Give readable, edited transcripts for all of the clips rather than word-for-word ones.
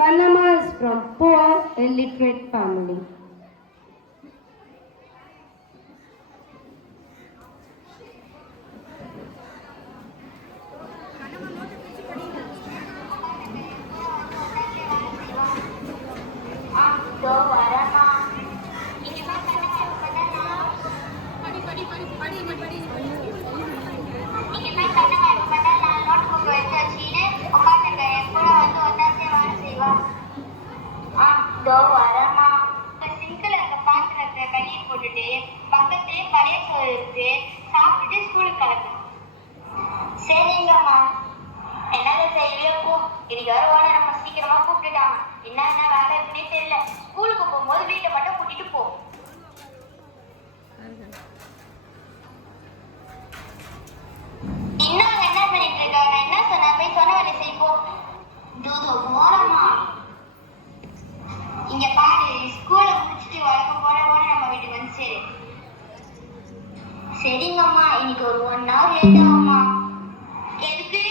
Kannamma is from poor, illiterate family. போட்டுட்டு பக்கத்துலயே பழைய சோறு இருக்கு, சாப்பிட்டுட்டு ஸ்கூலுக்கு கிளம்பணும். சரிங்கம்மா, என்னால செய்யவே போ. இன்னைக்கு வர ஓனர் நம்ம சீக்கிரமா கூப்பிட்டுட்டாங்க. என்ன வேலை இருக்குன்னே தெரியல. ஸ்கூலுக்கு போகும்போது வீட்டை மட்டும் கூட்டிட்டு போ. இன்னும் என்ன பண்ணிட்டு இருக்கா? நான் என்ன சொன்ன போய் சொன்ன வேலை செய்வோம். தூதோ போறமா. இங்க பாரு, ஸ்கூலை முடிச்சுட்டு வழக்கம் போல நம்ம வீட்டுக்கு வந்து சரி. சரிங்கம்மா, இன்னைக்கு ஒரு 1 hour லேட் ஆகும்மா. எதுக்கு?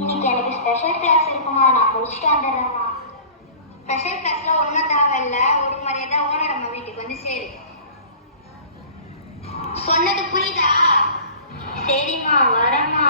இன்னைக்கு எனக்கு ஸ்பெஷல் கிளாஸ் இருக்குமா, நான் முடிச்சுட்டு வந்துடுறேம்மா. ஸ்பெஷல் கிளாஸ்ல ஒன்றும் தேவையில்ல, ஒரு மாதிரியே தான் ஓனர் நம்ம வீட்டுக்கு வந்து சரி. சொன்னது புரியுதா? சரிம்மா, வரேம்மா.